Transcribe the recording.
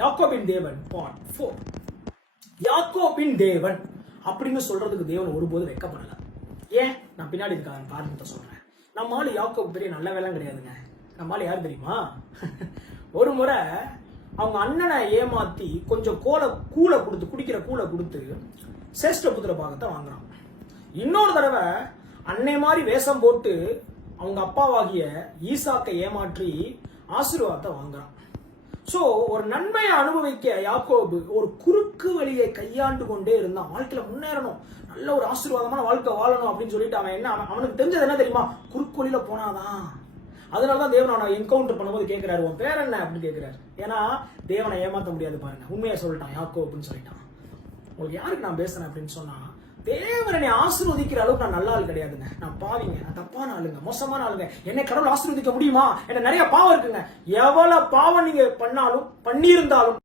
யாக்கோபின் தேவன் பார்ட் 4. யாக்கோபின் தேவன் அப்படின்னு சொல்றதுக்கு தேவன் ஒருபோது வெட்கப்படல. ஏன்? நான் பின்னாடி இருக்காங்க காரணத்தை சொல்றேன். நம்மால யாக்கோபு பெரிய நல்ல வேலை கிடையாதுங்க. நம்மால யார் தெரியுமா? ஒரு முறை அவங்க அண்ணனை ஏமாத்தி கொஞ்சம் கூளை கொடுத்து குடிக்கிற கூளை கொடுத்து சேஷ்ட புத்திர பாகத்தை வாங்குறான். இன்னொரு தடவை அன்னை மாதிரி வேஷம் போட்டு அவங்க அப்பாவாகிய ஈசாக்கை ஏமாற்றி ஆசீர்வாதத்தை வாங்குறான். சோ ஒரு நன்மையை அனுபவிக்க யாக்கோபு ஒரு குறுக்கு வழியை கையாண்டு கொண்டே இருந்தான். வாழ்க்கையில முன்னேறணும், நல்ல ஒரு ஆசீர்வாதமான வாழ்க்கை வாழணும் அப்படின்னு சொல்லிட்டு அவனுக்கு தெரிஞ்சது என்ன தெரியுமா? குறுக்கு வழியில போனாதான். அதனாலதான் தேவன் அவனை என்கவுண்டர் பண்ணும்போது கேட்கிறாரு, உன் பேர் என்ன அப்படின்னு கேட்கிறாரு. ஏன்னா தேவனை ஏமாத்த முடியாது பாருங்க. உண்மையை சொல்லிட்டான் யாக்கோபுன்னு சொல்லிட்டான். உங்களுக்கு யாருக்கு நான் பேசுறேன் அப்படின்னு சொன்னா, தேவனை ஆசீர்வதிக்கிற அளவுக்கு நான் நல்ல ஆள் கிடையாதுங்க. நான் பாவிங்க, நான் தப்பான ஆளுங்க, மோசமான ஆளுங்க. என்னை கடவுள் ஆசீர்வதிக்க முடியுமா? என்ன நிறைய பாவம் இருக்குங்க. எவ்வளவு பாவம் நீங்க பண்ணாலும் பண்ணியிருந்தாலும்